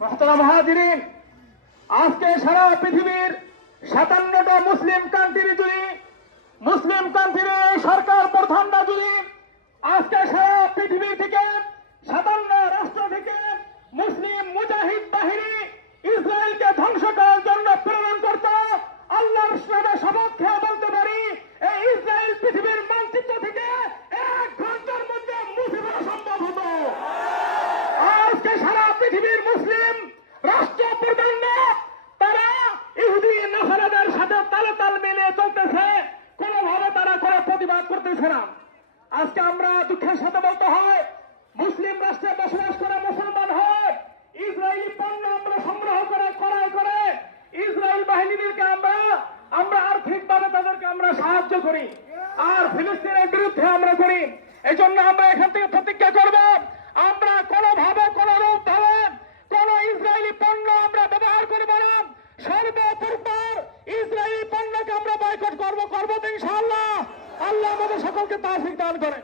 মোহতারাম হাজিরিন, আজকে সারা পৃথিবীর 57টা মুসলিম কান্ট্রি জুড়ে মুসলিম কান্ট্রির এই সরকার প্রধানরা জুড়ে আজকে সারা পৃথিবী থেকে 57 রাষ্ট্র থেকে মুসলিম মুজাহিদ বাহিনী ইসরায়েলকে ধ্বংস করার জন্য প্রেরণ করতে আল্লাহর নামে শপথ খেয়ে বলতে পারি, এই ইসরায়েল পৃথিবীর মানচিত্র থেকে 1 ঘন্টার মধ্যে মুছে ফেলা সম্ভব হতো। আজকে সারা পৃথিবীর মুসলিম রাষ্ট্র প্রধানরা তারা ইহুদি নাসারাদের সাথে তালে তাল মিলিয়ে চলতেছে, কোনোভাবে তারা কোনো প্রতিবাদ করতেছে না। আজকে আমরা দুঃখের সাথে বলতে হয়, মুসলিম রাষ্ট্রে বসবাস করে মুসলমান হয়, ইসরায়েলি পণ্য আমরা সংগ্রহ করে ক্রয় করে ইসরায়েল বাহিনীদেরকে আমরা আর্থিকভাবে তাদেরকে আমরা সাহায্য করি, আর ফিলিস্তিনের বিরুদ্ধে আমরা করি। এই জন্য আমরা এখান থেকে প্রতিজ্ঞা করব, আমরা কোনোভাবে কোনো রূপ ভাবে কোন ইসরায়েলি পণ্য আমরা ব্যবহার করব না। সর্বপ্রকার ইসরায়েলি পণ্যকে আমরা বয়কট করবো ইনশাআল্লাহ। আল্লাহ আমাদের সকলকে তৌফিক দান করে।